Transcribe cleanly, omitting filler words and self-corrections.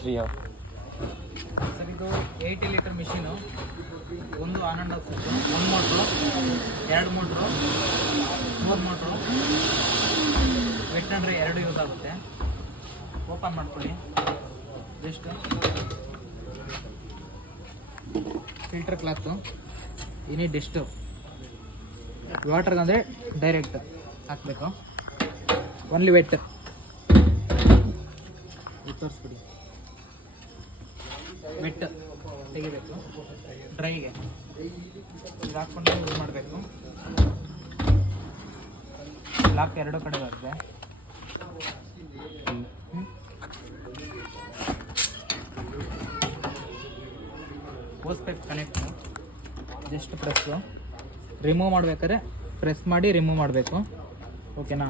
Sir ಇದು 80 litre machine, ಒಂದು on and of switch, ಒಂದು ಮೋಟ್ರು, 2 ಮೋಟ್ರು, 3 ಮೋಟ್ರು, ವೆಟ್ ಅಂದರೆ 2 ಯೂಸ್ ಆಗುತ್ತೆ. ಓಪನ್ ಮಾಡ್ಕೊಳ್ಳಿ. ಜಸ್ಟ್ ಫಿಲ್ಟರ್ ಕ್ಲಾತು, ಏನೇ ಡೆಸ್ಟು, ವಾಟರ್ಗೆ ಅಂದರೆ ಡೈರೆಕ್ಟ್ ಹಾಕಬೇಕು. Only vet ತೋರಿಸ್ಬಿಡಿ. ವೆಟ್ ತೆಗಿಬೇಕು, ಡ್ರೈಗೆ ಇದು ಹಾಕ್ಕೊಂಡು ಯೂಸ್ ಮಾಡಬೇಕು. ಲಾಕ್ 2 ಕಡೆ ಬರುತ್ತೆ. Hose pipe connect, just press. Remove ಮಾಡ್ಬೇಕಾದ್ರೆ ಪ್ರೆಸ್ ಮಾಡಿ ರಿಮೂವ್ ಮಾಡಬೇಕು. ಓಕೆನಾ?